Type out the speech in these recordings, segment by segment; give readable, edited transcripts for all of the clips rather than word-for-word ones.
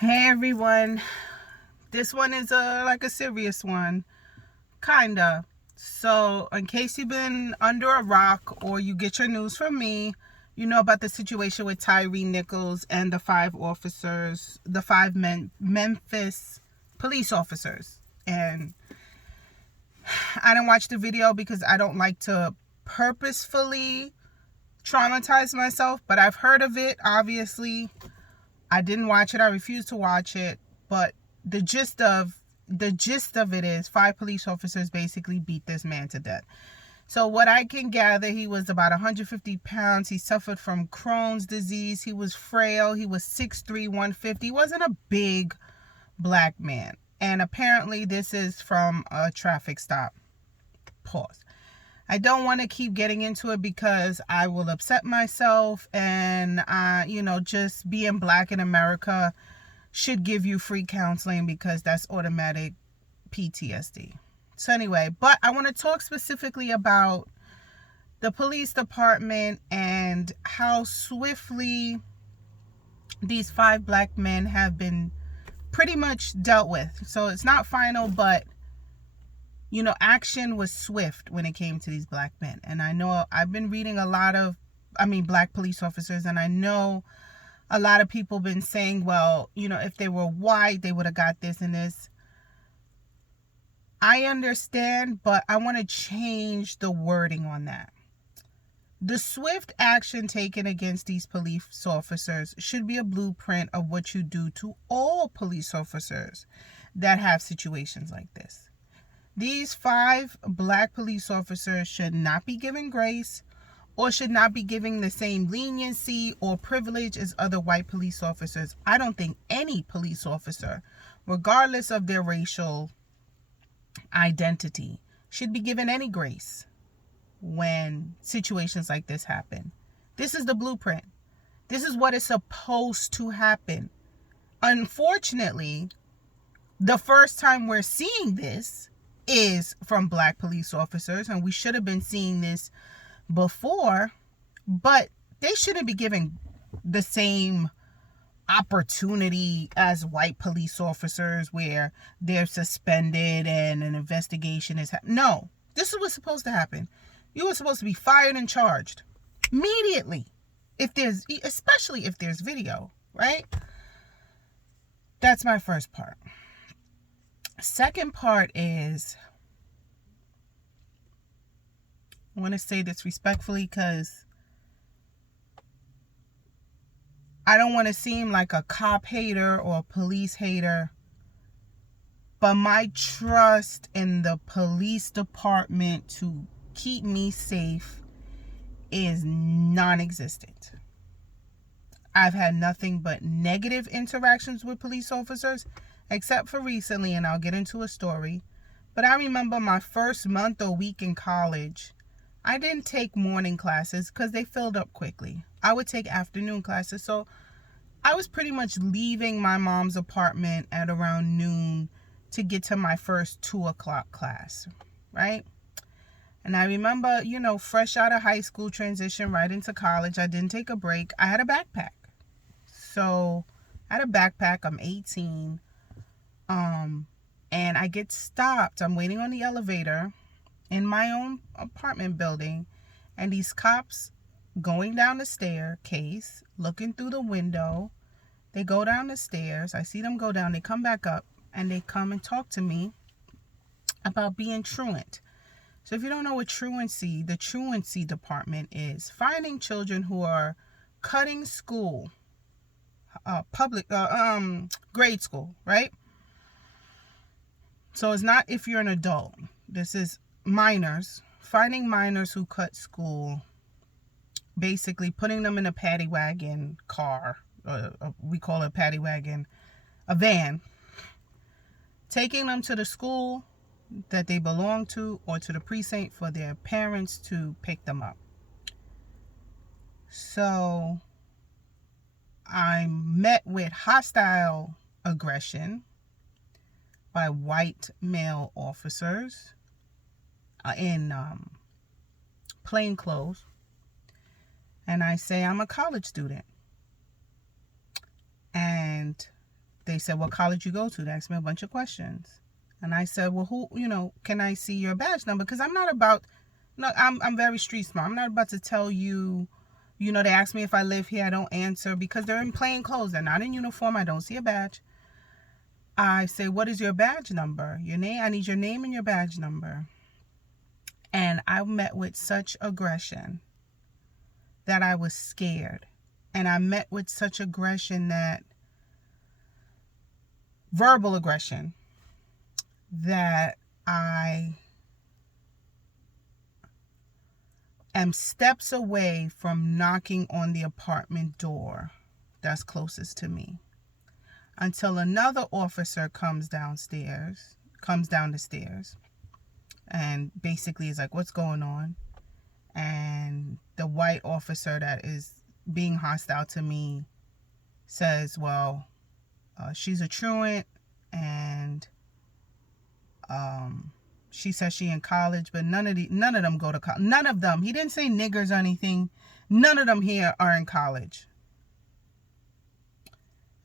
Hey everyone, this one is like a serious one, kinda. So, in case you've been under a rock or you get your news from me, you know about the situation with Tyre Nicols and the five Memphis police officers. And I didn't watch the video because I don't like to purposefully traumatize myself, but I've heard of it, obviously. I didn't watch it. I refused to watch it. But the gist of it is five police officers basically beat this man to death. So what I can gather, he was about 150 pounds. He suffered from Crohn's disease. He was frail. He was 6'3", 150. He wasn't a big black man. And apparently this is from a traffic stop. Pause. I don't want to keep getting into it because I will upset myself, and just being black in America should give you free counseling because that's automatic PTSD. So anyway, but I want to talk specifically about the police department and how swiftly these five black men have been pretty much dealt with. So it's not final, but action was swift when it came to these black men. And I know I've been reading black police officers, and I know a lot of people been saying, well, if they were white, they would have got this and this. I understand, but I want to change the wording on that. The swift action taken against these police officers should be a blueprint of what you do to all police officers that have situations like this. These five black police officers should not be given grace or should not be given the same leniency or privilege as other white police officers. I don't think any police officer, regardless of their racial identity, should be given any grace when situations like this happen. This is the blueprint. This is what is supposed to happen. Unfortunately, the first time we're seeing this is from black police officers, and we should have been seeing this before, but they shouldn't be given the same opportunity as white police officers where they're suspended and an investigation is no, this is what's supposed to happen. You were supposed to be fired and charged immediately, especially if there's video, right? That's my first part. Second part is, I want to say this respectfully because I don't want to seem like a cop hater or a police hater, but my trust in the police department to keep me safe is non-existent. I've had nothing but negative interactions with police officers, except for recently, and I'll get into a story. But I remember my first month or week in college, I didn't take morning classes because they filled up quickly. I would take afternoon classes. So I was pretty much leaving my mom's apartment at around noon to get to my first 2:00 class, right? And I remember, fresh out of high school, transition right into college. I didn't take a break. I had a backpack. So I had a backpack. I'm 18. And I get stopped. I'm waiting on the elevator in my own apartment building. And these cops going down the staircase, looking through the window. They go down the stairs. I see them go down. They come back up and they come and talk to me about being truant. So if you don't know what truancy, the truancy department is finding children who are cutting school, grade school, right? So it's not if you're an adult. This is minors, finding minors who cut school, basically putting them in a paddy wagon car, we call it a paddy wagon, a van, taking them to the school that they belong to or to the precinct for their parents to pick them up. So I met with hostile aggression by white male officers in plain clothes. And I say I'm a college student. And they said, what college you go to? They asked me a bunch of questions. And I said, well, can I see your badge number? Because I'm not about, no, I'm very street smart. I'm not about to tell you, they ask me if I live here. I don't answer because they're in plain clothes. They're not in uniform. I don't see a badge. I say, what is your badge number? Your name? I need your name and your badge number. And I met with such aggression that I was scared. And I met with such aggression that, verbal aggression, that I am steps away from knocking on the apartment door that's closest to me, until another officer comes down the stairs, and basically is like, what's going on? And the white officer that is being hostile to me says, well, she's a truant, and she says she in college, but none of them go to college. None of them. He didn't say niggers or anything. None of them here are in college.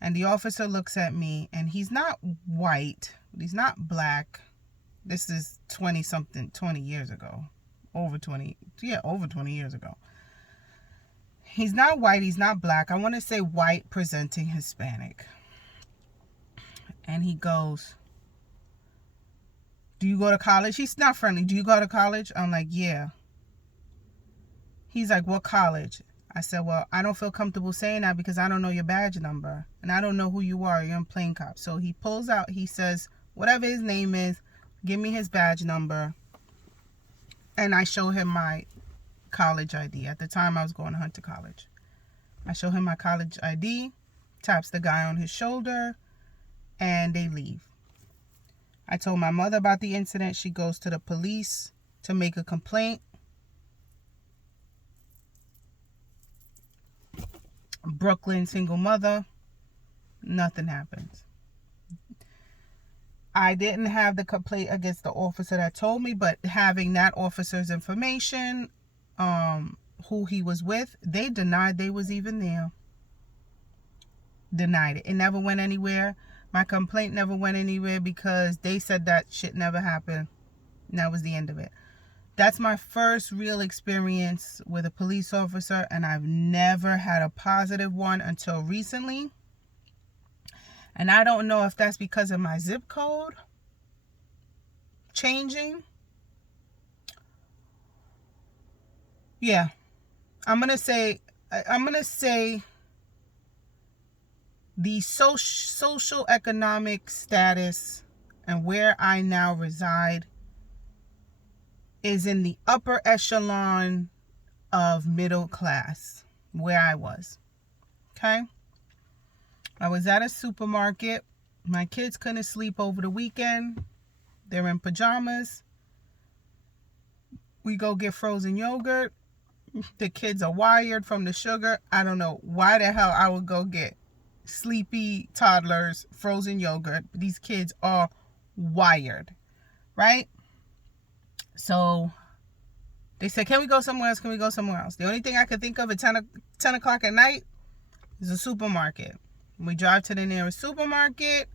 And the officer looks at me, and he's not white. He's not black. This is 20 years ago. Over 20 years ago. He's not white. He's not black. I want to say white presenting Hispanic. And he goes, do you go to college? He's not friendly. Do you go to college? I'm like, yeah. He's like, what college? I said, well, I don't feel comfortable saying that because I don't know your badge number. And I don't know who you are. You're in plain cop. So he pulls out, he says, whatever his name is, give me his badge number. And I show him my college ID. At the time, I was going to Hunter College. I show him my college ID, taps the guy on his shoulder, and they leave. I told my mother about the incident. She goes to the police to make a complaint. Brooklyn single mother. Nothing happens. I didn't have the complaint against the officer that told me, but having that officer's information, who he was with, they denied they was even there. Denied it. It never went anywhere. My complaint never went anywhere because they said that shit never happened. And that was the end of it. That's my first real experience with a police officer, and I've never had a positive one until recently. And I don't know if that's because of my zip code changing. Yeah. I'm going to say the social economic status and where I now reside is in the upper echelon of middle class, where I was. Okay? I was at a supermarket. My kids couldn't sleep over the weekend. They're in pajamas. We go get frozen yogurt. The kids are wired from the sugar. I don't know why the hell I would go get sleepy toddlers frozen yogurt. These kids are wired, right? So they said, can we go somewhere else? Can we go somewhere else? The only thing I could think of at 10 o'clock at night is a supermarket. We drive to the nearest supermarket.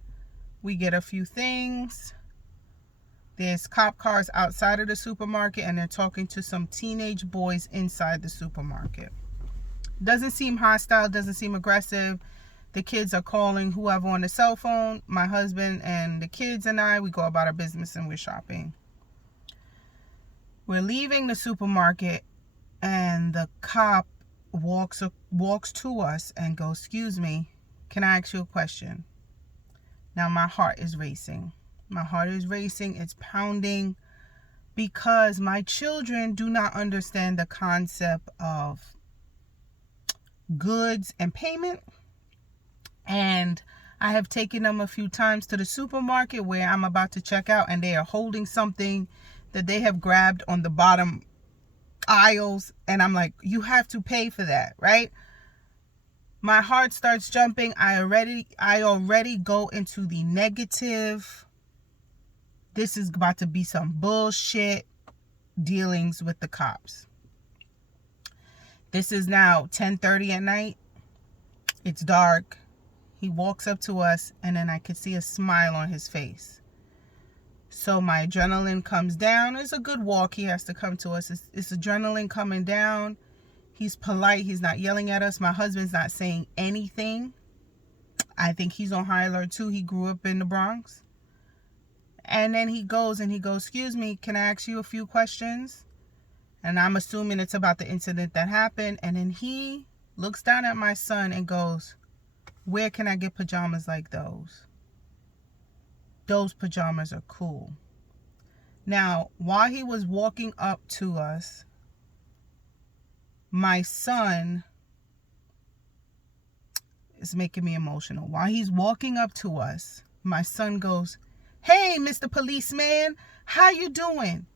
We get a few things. There's cop cars outside of the supermarket, and they're talking to some teenage boys inside the supermarket. Doesn't seem hostile, doesn't seem aggressive. The kids are calling whoever on the cell phone. My husband and the kids and I, we go about our business and we're shopping. We're leaving the supermarket, and the cop walks to us and goes, excuse me, can I ask you a question? Now my heart is racing. My heart is racing. It's pounding because my children do not understand the concept of goods and payment. And I have taken them a few times to the supermarket where I'm about to check out and they are holding something that they have grabbed on the bottom aisles. And I'm like, you have to pay for that, right? My heart starts jumping. I already go into the negative. This is about to be some bullshit dealings with the cops. This is now 10:30 at night. It's dark. He walks up to us, and then I could see a smile on his face. So my adrenaline comes down. It's a good walk. He has to come to us. It's adrenaline coming down. He's polite. He's not yelling at us. My husband's not saying anything. I think he's on high alert too. He grew up in the Bronx. And then he goes, excuse me, can I ask you a few questions? And I'm assuming it's about the incident that happened. And then he looks down at my son and goes, where can I get pajamas like those? Those pajamas are cool. Now, while he was walking up to us, my son is making me emotional. While he's walking up to us, my son goes, hey, Mr. Policeman, how you doing?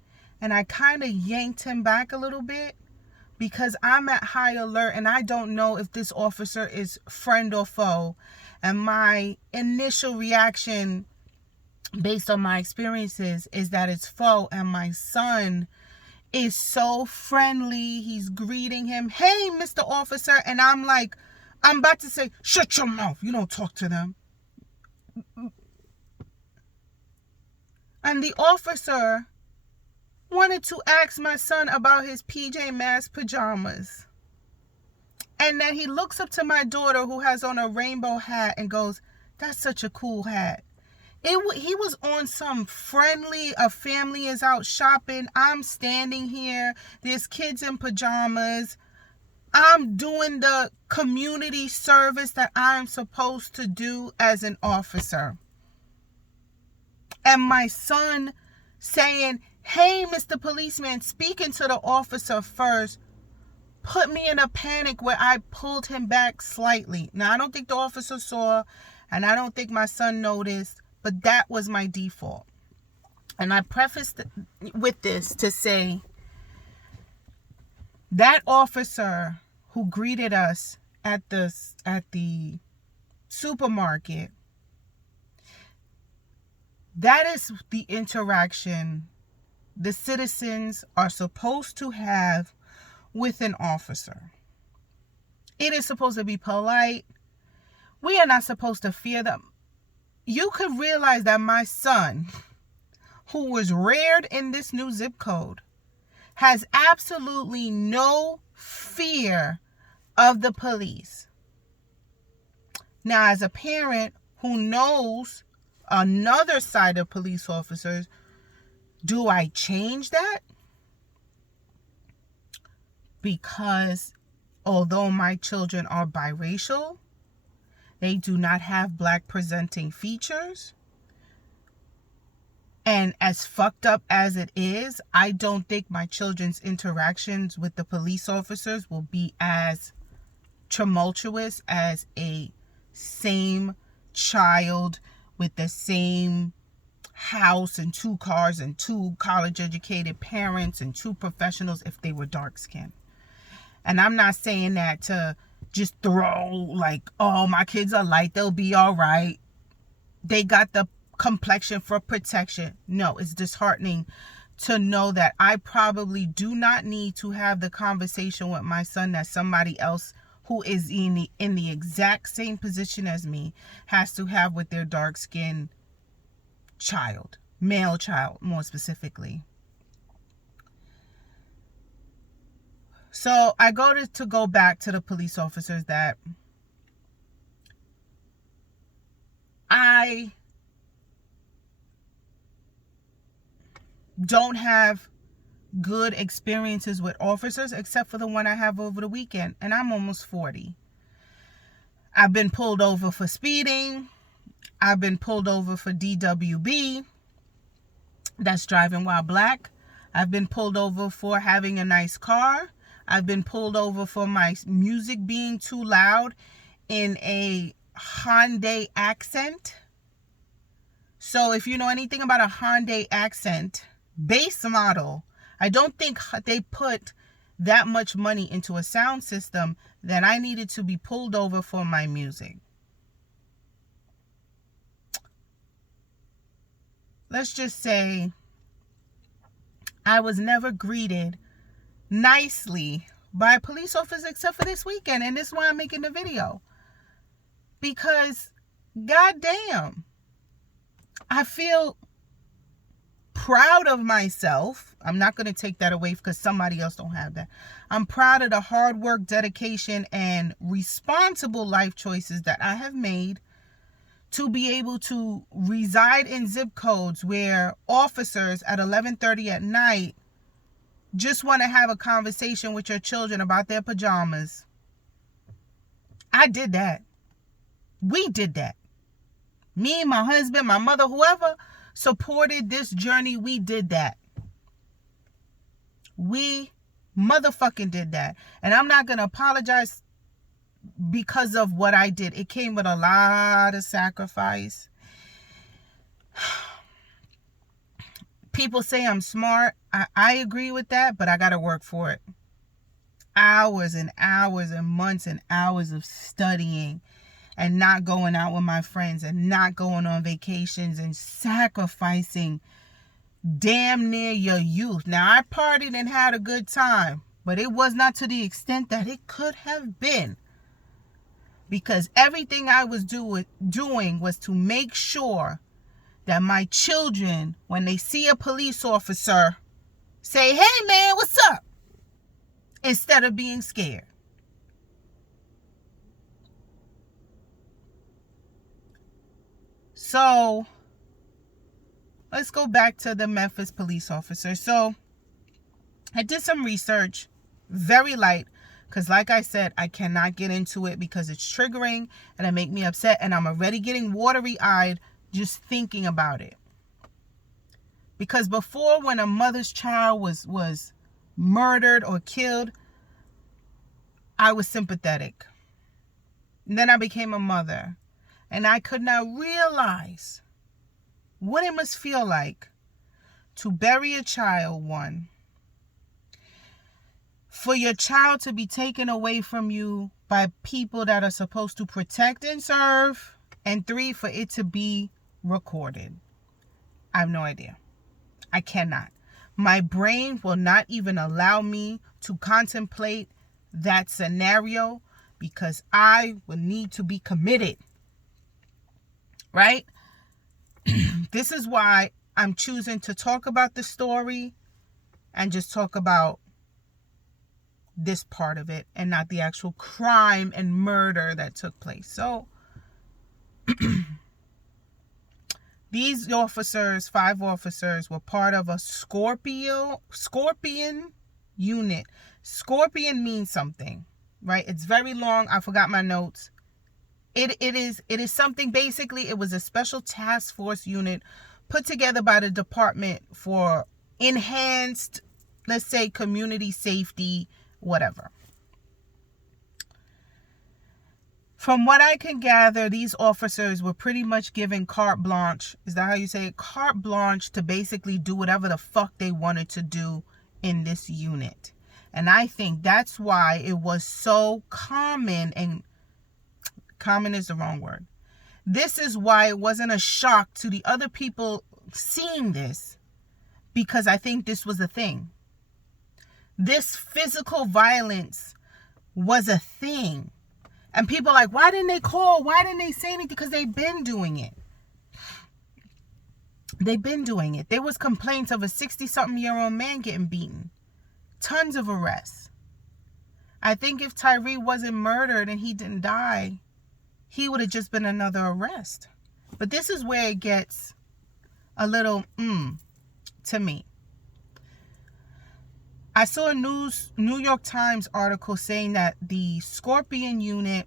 And I kind of yanked him back a little bit because I'm at high alert and I don't know if this officer is friend or foe. And my initial reaction, based on my experiences, is that it's foe. And my son is so friendly. He's greeting him. Hey, Mr. Officer. And I'm like, I'm about to say, shut your mouth. You don't talk to them. And the officer wanted to ask my son about his PJ Masks pajamas. And then he looks up to my daughter who has on a rainbow hat and goes, that's such a cool hat. He was on some friendly, a family is out shopping. I'm standing here. There's kids in pajamas. I'm doing the community service that I'm supposed to do as an officer. And my son saying, hey, Mr. Policeman, speaking to the officer first, put me in a panic where I pulled him back slightly. Now, I don't think the officer saw, and I don't think my son noticed, but that was my default. And I prefaced with this to say, that officer who greeted us at the supermarket, that is the interaction the citizens are supposed to have with an officer. It is supposed to be polite. We are not supposed to fear them. You could realize that my son, who was reared in this new zip code, has absolutely no fear of the police. Now, as a parent who knows another side of police officers, do I change that? Because although my children are biracial, they do not have black presenting features. And as fucked up as it is, I don't think my children's interactions with the police officers will be as tumultuous as a same child with the same house and 2 cars and 2 college educated parents and 2 professionals if they were dark skinned. And I'm not saying that to just throw like, oh, my kids are light, they'll be all right. They got the complexion for protection. No, it's disheartening to know that I probably do not need to have the conversation with my son that somebody else who is in the exact same position as me has to have with their dark skinned child, male child more specifically. So I go back to the police officers that I don't have good experiences with officers except for the one I have over the weekend, and I'm almost 40. I've been pulled over for speeding. I've been pulled over for DWB, that's driving while black. I've been pulled over for having a nice car. I've been pulled over for my music being too loud in a Hyundai accent. So if you know anything about a Hyundai accent, base model, I don't think they put that much money into a sound system that I needed to be pulled over for my music. Let's just say I was never greeted nicely by police officers except for this weekend. And this is why I'm making the video. Because goddamn, I feel proud of myself. I'm not going to take that away because somebody else don't have that. I'm proud of the hard work, dedication, and responsible life choices that I have made to be able to reside in zip codes where officers at 11:30 at night just want to have a conversation with your children about their pajamas. I did that. We did that. Me, my husband, my mother, whoever supported this journey, we did that. We motherfucking did that. And I'm not going to apologize because of what I did. It came with a lot of sacrifice. People say I'm smart. I agree with that, but I got to work for it. Hours and hours and months and hours of studying and not going out with my friends and not going on vacations and sacrificing damn near your youth. Now, I partied and had a good time, but it was not to the extent that it could have been. Because everything I was doing was to make sure that my children, when they see a police officer, say, "Hey man, what's up?" instead of being scared. So, let's go back to the Memphis police officer. So, I did some research, very light, because like I said, I cannot get into it because it's triggering and it makes me upset, and I'm already getting watery-eyed just thinking about it. Because before, when a mother's child was murdered or killed, I was sympathetic. And then I became a mother, and I could not realize what it must feel like to bury a child, one, for your child to be taken away from you by people that are supposed to protect and serve, and 3, for it to be recorded. I have no idea. I cannot. My brain will not even allow me to contemplate that scenario because I will need to be committed. Right? This is why I'm choosing to talk about the story and just talk about this part of it and not the actual crime and murder that took place. So, these officers, 5 officers, were part of a scorpion unit. Scorpion means something, right? It's very long. I forgot my notes. It is something, basically, it was a special task force unit put together by the Department for enhanced, let's say, community safety, whatever. From what I can gather, these officers were pretty much given carte blanche. Is that how you say it? Carte blanche to basically do whatever the fuck they wanted to do in this unit. And I think that's why it was so common, and common is the wrong word. This is why it wasn't a shock to the other people seeing this, because I think this was a thing. This physical violence was a thing. And people are like, why didn't they call? Why didn't they say anything? Because they've been doing it. They've been doing it. There was complaints of a 60-something-year-old man getting beaten. Tons of arrests. I think if Tyre wasn't murdered and he didn't die, he would have just been another arrest. But this is where it gets a little to me. I saw a New York Times article saying that the Scorpion unit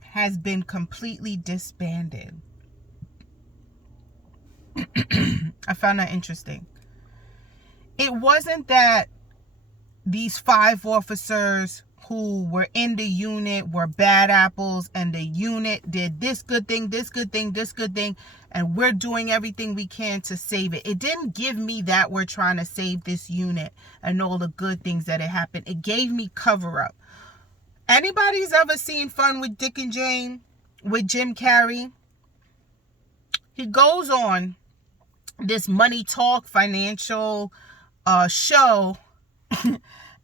has been completely disbanded. I found that interesting. It wasn't that these 5 officers who were in the unit were bad apples and the unit did this good thing, this good thing, this good thing, and we're doing everything we can to save it. It didn't give me that we're trying to save this unit and all the good things that had happened. It gave me cover up. Anybody's ever seen Fun with Dick and Jane with Jim Carrey? He goes on this money talk financial show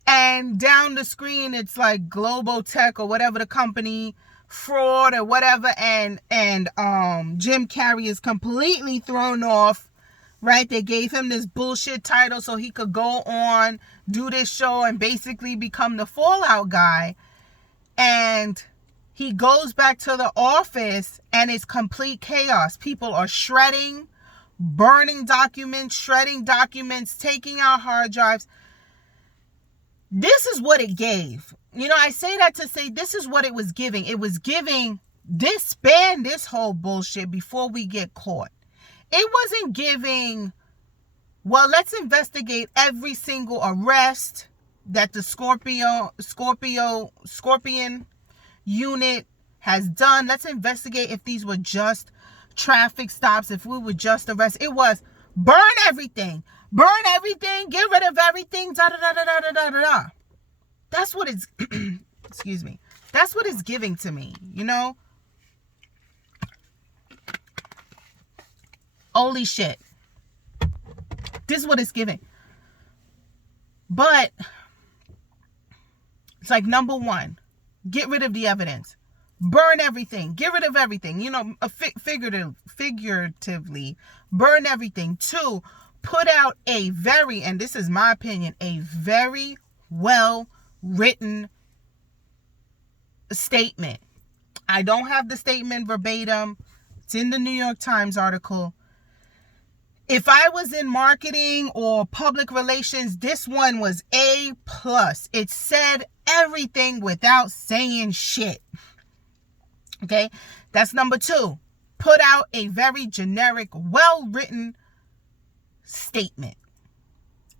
and down the screen it's like Global Tech or whatever the company fraud or whatever, and Jim Carrey is completely thrown off, right? They gave him this bullshit title so he could go on, do this show, and basically become the Fallout guy. And he goes back to the office and it's complete chaos. People are shredding, burning documents, shredding documents, taking out hard drives. This is what it gave. You know, I say that to say this is what it was giving. It was giving disband this whole bullshit before we get caught. It wasn't giving, well, let's investigate every single arrest that the Scorpion unit has done. Let's investigate if these were just traffic stops, if we were just arrested. It was burn everything, get rid of everything, da da da da da da da da. That's what it's excuse me. That's what it's giving to me, you know? Holy shit. This is what it's giving. But it's like, number one, get rid of the evidence. Burn everything. Get rid of everything. You know, figuratively, burn everything. Two, put out a very, and this is my opinion, a very well written statement. I don't have the statement verbatim. It's in the New York Times article. If I was in marketing or public relations, this one was A+. It said everything without saying shit. Okay, that's number two. Put out a very generic, well-written statement.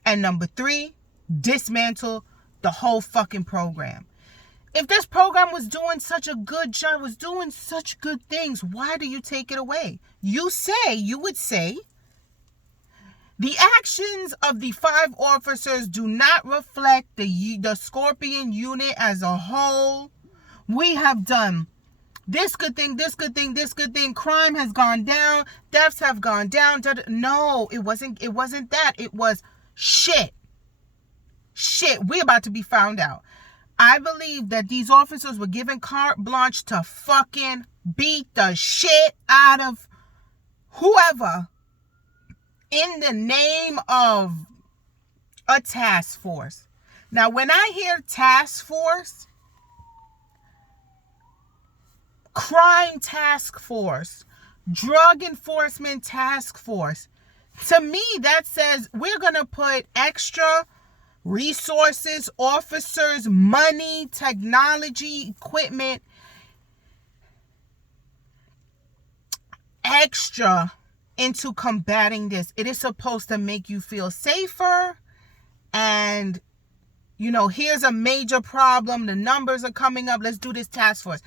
And number three, dismantle the whole fucking program. If this program was doing such a good job, was doing such good things, why do you take it away? You would say, the actions of the 5 officers do not reflect the Scorpion unit as a whole. We have done this good thing, this good thing, this good thing. Crime has gone down. Deaths have gone down. No, it wasn't that. It was shit. Shit, we're about to be found out. I believe that these officers were given carte blanche to fucking beat the shit out of whoever in the name of a task force. Now, when I hear task force, crime task force, drug enforcement task force, to me that says we're going to put extra resources, officers, money, technology, equipment, extra into combating this. It is supposed to make you feel safer. And, you know, here's a major problem. The numbers are coming up. Let's do this task force.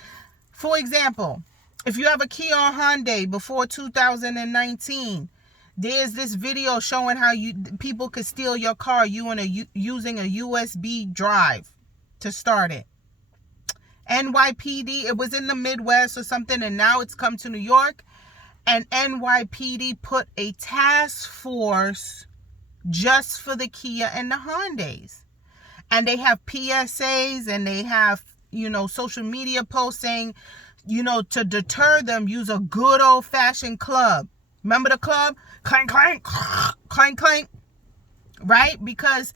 For example, if you have a Kia or Hyundai before 2019, there's this video showing how people could steal your car using a USB drive to start it. NYPD, it was in the Midwest or something, and now it's come to New York. And NYPD put a task force just for the Kia and the Hyundais. And they have PSAs and they have, you know, social media posts saying, you know, to deter them, use a good old-fashioned club. Remember the club? Clank, clank, clank, clank. Right? Because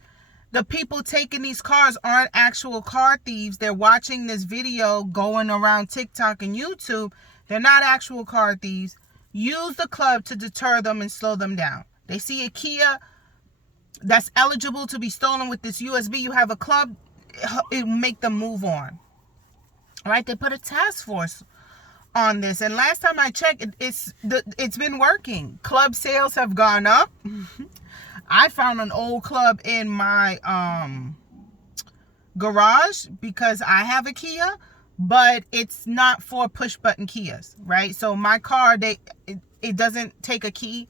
the people taking these cars aren't actual car thieves. They're watching this video going around TikTok and YouTube. They're not actual car thieves. Use the club to deter them and slow them down. They see a Kia that's eligible to be stolen with this USB. You have a club, it will make them move on. All right? They put a task force on this, and last time I checked, it's been working. Club sales have gone up. I found an old club in my garage because I have a Kia, but it's not for push button Kias, right? So my car, it doesn't take a key,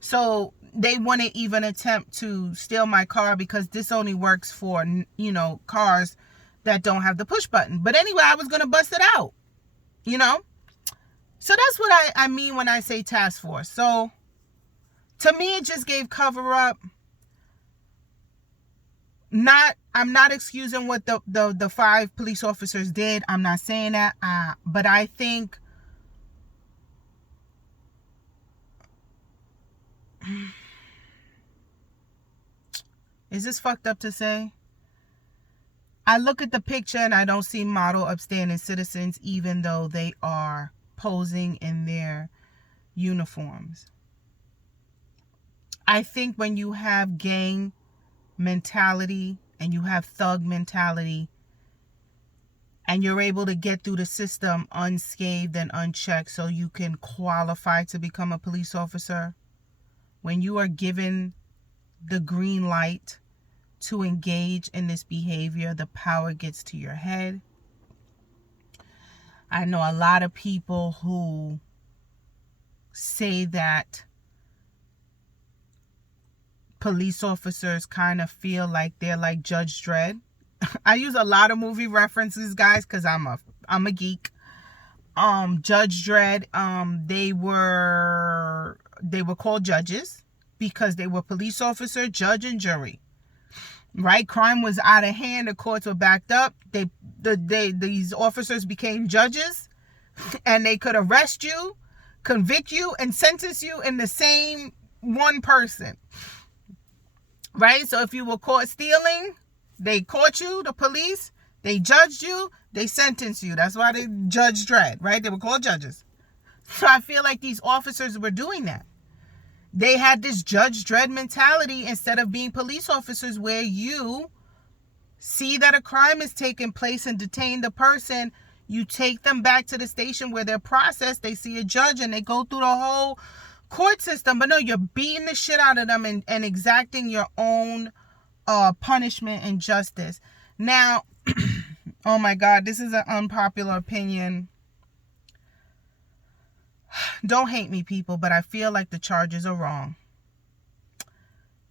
so they wouldn't even attempt to steal my car because this only works for, you know, cars that don't have the push button. But anyway, I was gonna bust it out, you know. So that's what I mean when I say task force. So to me, it just gave cover up. I'm not excusing what the 5 police officers did. I'm not saying that. But I think is this fucked up to say? I look at the picture and I don't see model upstanding citizens, even though they are posing in their uniforms. I think when you have gang mentality and you have thug mentality and you're able to get through the system unscathed and unchecked so you can qualify to become a police officer, when you are given the green light to engage in this behavior, the power gets to your head. I know a lot of people who say that police officers kind of feel like they're like Judge Dredd. I use a lot of movie references, guys, because I'm a geek. Judge Dredd, they were called judges because they were police officer, judge, and jury. Right? Crime was out of hand. The courts were backed up. These officers became judges, and they could arrest you, convict you, and sentence you in the same one person. Right? So if you were caught stealing, they caught you, the police, they judged you, they sentenced you. That's why they Judge Dredd, right? They were called judges. So I feel like these officers were doing that. They had this Judge Dredd mentality instead of being police officers, where you see that a crime is taking place and detain the person. You take them back to the station where they're processed. They see a judge and they go through the whole court system. But no, you're beating the shit out of them and exacting your own punishment and justice. Now, oh my God, this is an unpopular opinion. Don't hate me, people, but I feel like the charges are wrong.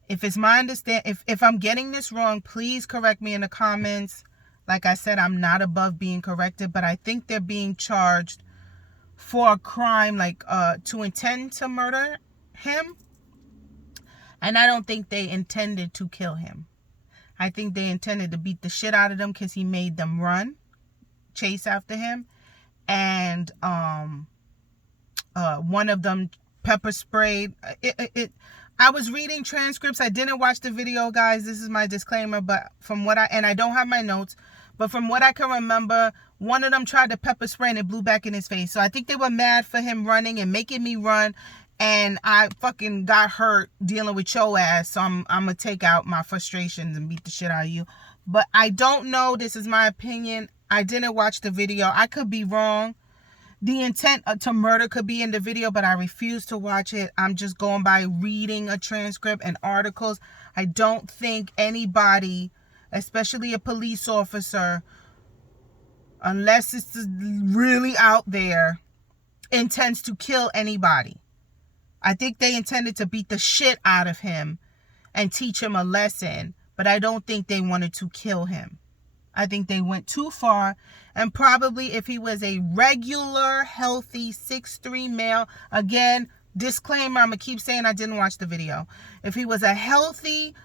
If it's my understanding, if I'm getting this wrong, please correct me in the comments. Like I said, I'm not above being corrected, but I think they're being charged for a crime like to intend to murder him. And I don't think they intended to kill him. I think they intended to beat the shit out of them because he made them run, chase after him. And one of them pepper sprayed. I was reading transcripts. I didn't watch the video, guys. This is my disclaimer. But from what I don't have my notes, but from what I can remember, one of them tried to pepper spray and it blew back in his face. So I think they were mad for him running and making me run. And I fucking got hurt dealing with your ass. So I'm going to take out my frustrations and beat the shit out of you. But I don't know. This is my opinion. I didn't watch the video. I could be wrong. The intent to murder could be in the video, but I refuse to watch it. I'm just going by reading a transcript and articles. I don't think anybody, especially a police officer, unless it's really out there, intends to kill anybody. I think they intended to beat the shit out of him and teach him a lesson, but I don't think they wanted to kill him. I think they went too far, and probably if he was a regular, healthy 6'3" male, again, disclaimer, I'm going to keep saying I didn't watch the video. If he was a healthy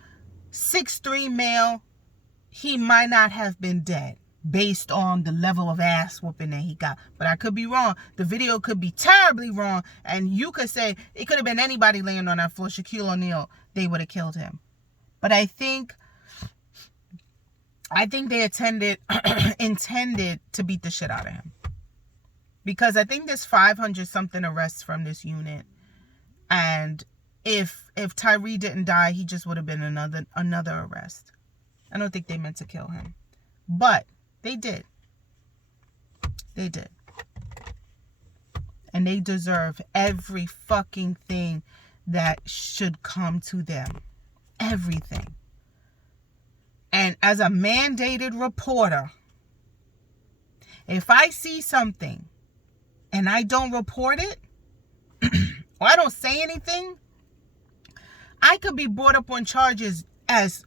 6'3" male, he might not have been dead based on the level of ass whooping that he got. But I could be wrong. The video could be terribly wrong, and you could say it could have been anybody laying on that floor, Shaquille O'Neal, they would have killed him. But I think they intended to beat the shit out of him. Because I think there's 500 something arrests from this unit. And if Tyre didn't die, he just would have been another arrest. I don't think they meant to kill him. But they did. They did. And they deserve every fucking thing that should come to them. Everything. And as a mandated reporter, if I see something and I don't report it, or I don't say anything, I could be brought up on charges as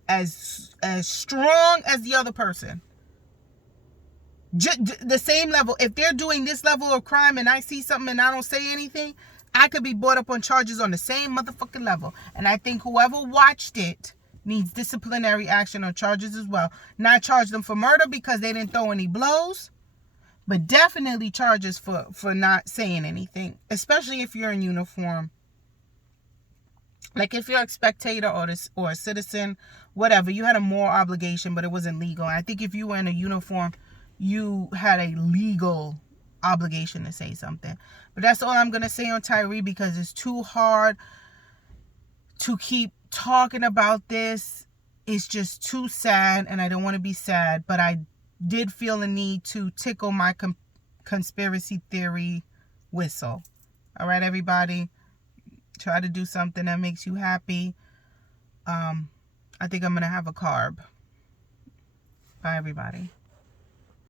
strong as the other person. The same level. If they're doing this level of crime and I see something and I don't say anything, I could be brought up on charges on the same motherfucking level. And I think whoever watched it needs disciplinary action or charges as well. Not charge them for murder because they didn't throw any blows, but definitely charges for not saying anything, especially if you're in uniform. Like if you're a spectator or a citizen, whatever, you had a moral obligation, but it wasn't legal. I think if you were in a uniform, you had a legal obligation to say something. But that's all I'm going to say on Tyre, because it's too hard to keep talking about this. It's just too sad, and I don't want to be sad, but I did feel the need to tickle my conspiracy theory whistle. All right, everybody, try to do something that makes you happy. I think I'm going to have a carb. Bye, everybody.